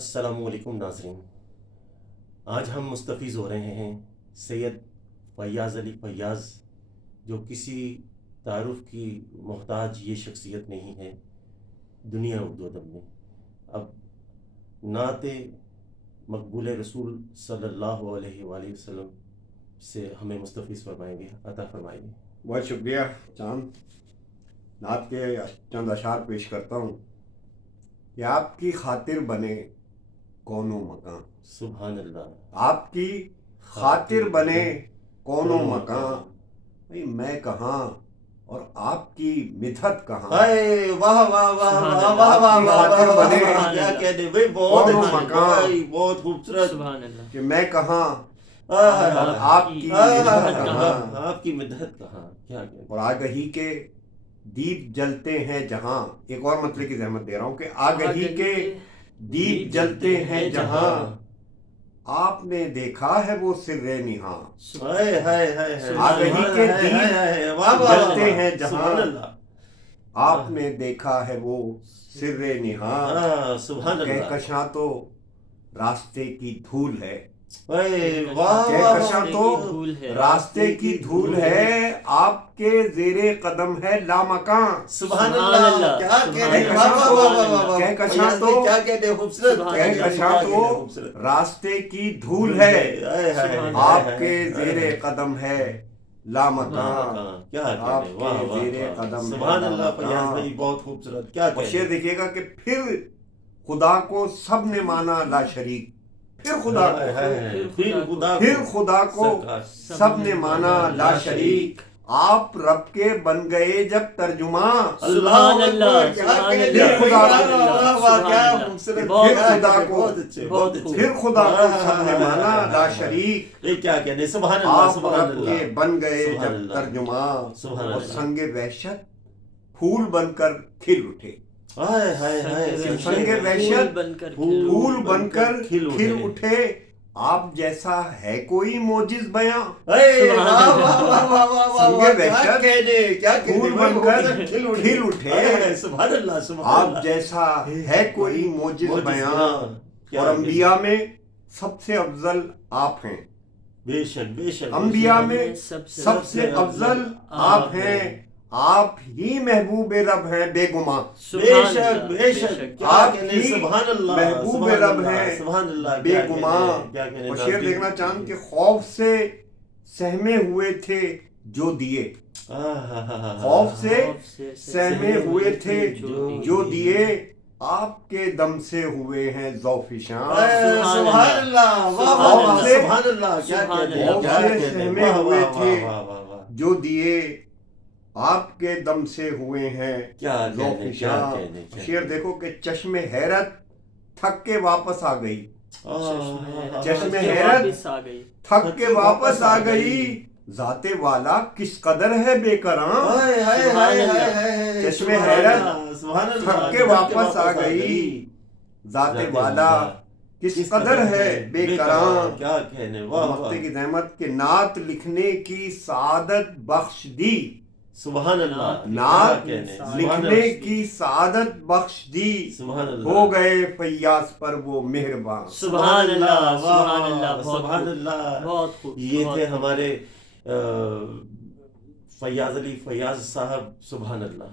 السلام علیکم ناظرین، آج ہم مستفیض ہو رہے ہیں سید فیاض علی فیاض، جو کسی تعارف کی محتاج یہ شخصیت نہیں ہے دنیا اردو ادب میں۔ اب نعت مقبول رسول صلی اللہ علیہ وآلہ وسلم سے ہمیں مستفیض فرمائیں گے، عطا فرمائیں گے۔ بہت شکریہ چاند، نعت کے چند اشعار پیش کرتا ہوں کہ آپ کی خاطر بنے کون و مکان، سبحان اللہ، آپ کی خاطر بنے کون و مکان، بھئی میں کہاں اور آپ کی مدحت کہاں۔ واہ واہ واہ واہ واہ واہ واہ واہ واہ، کیا کہنے بھائی، بہت اچھی بھائی، بہت خوبصورت۔ سبحان اللہ، کہ میں کہاں اور آپ کی مدحت کہاں، آپ کی مدحت کہاں، کیا کہنے۔ اور آگہی کے دیپ جلتے ہیں جہاں، ایک اور مطلب کی زحمت دے رہا ہوں کہ آگہی کے دیپ جلتے ہیں جہاں، آپ نے دیکھا ہے وہ سر نہاں۔ ہائے ہائے ہائے ہائے، آگہی کے دیپ جلتے ہیں جہاں، سبحان اللہ، آپ نے دیکھا ہے وہ سر نہاں۔ سبحان اللہ، کہکشاں تو راستے کی دھول ہے، کہکشاں تو راستے کی دھول ہے، آپ کے زیر قدم ہے لامکان۔ سبحان اللہ، کیا کہنے، کہکشاں تو کیا کہنے خوبصورت، کہکشاں تو راستے کی دھول ہے، آپ کے زیر قدم ہے لامکان۔ کیا آپ کہنے، کے واہ واہ زیر واہ، قدم ہے سبحان اللہ، لامکان۔ فیاض بھائی بہت خوبصورت، کیا اور شعر کہنے۔ دیکھیے گا کہ پھر خدا کو سب نے مانا لا شریک، پھر خدا کو سب نے مانا لا شریک، آپ رب کے بن گئے جب ترجمان۔ سبحان اللہ، پھر خدا کو سب نے مانا لا شریک، کیا کہنے، سبحان اللہ، آپ سبحان رب کے اللہ، بن گئے سبحان جب اللہ، ترجمان، سبحان اور اللہ۔ سنگ وحشت پھول بن کر کھل اٹھے، ہائے ہائے ہائے، سنگ وحشت پھول بن کر کھل اٹھے، آپ جیسا ہے کوئی موجز بیاں۔ سنگ وحشت پھول بن کر کھل اٹھے، سبحان اللہ، سبحان اللہ، آپ جیسا ہے کوئی موجز بیاں، اور انبیاء میں سب سے افضل آپ ہیں، بے شک بے شک، انبیاء میں سب سے افضل آپ ہیں، آپ ہی محبوب رب ہیں بے گماں۔ بے شک بے شک، کیا آپ کہنے، ہی سبحان اللہ، محبوب سبحان رب اللہ، ہیں سبحان اللہ، بے کیا گماں۔ کہنے، کیا کہنے۔ اور شعر دیکھنا چاند کہ خوف سے سہمے ہوئے تھے جو دیے، خوف سے سہمے ہوئے تھے جو دیے، آپ کے دم سے ہوئے ہیں ذوفشاں۔ سبحان اللہ، خوف سے سبحان اللہ، کیا کہنے، خوف کیا سے کہنے، سہمے واہ ہوئے واہ تھے واہ واہ واہ، جو دیے، آپ کے دم سے ہوئے ہیں کیا کہنے، کیا ذوفشاں۔ کہنے، کیا شعر دیکھو کہ چشم حیرت تھک کے واپس آ گئی، چشم حیرت تھک کے واپس آ گئی، ذات والا کس قدر ہے بے قرار۔ چشم حیرت تھک کے واپس آ گئی، ذات والا کس قدر ہے بے قرار۔ کیا کہنے، واہ مقتے واہ، کی زحمت کے نعت لکھنے کی سعادت بخش دی، سبحان اللہ، نعت کیا کہنے، لکھنے کی سعادت بخش دی، سبحان اللہ، ہو گئے فیاض پر وہ مہربان۔ سبحان اللہ، واہ سبحان واہ، اللہ، سبحان اللہ، بہت خوب، یہ تھے ہمارے فیاض علی فیاض صاحب، سبحان اللہ۔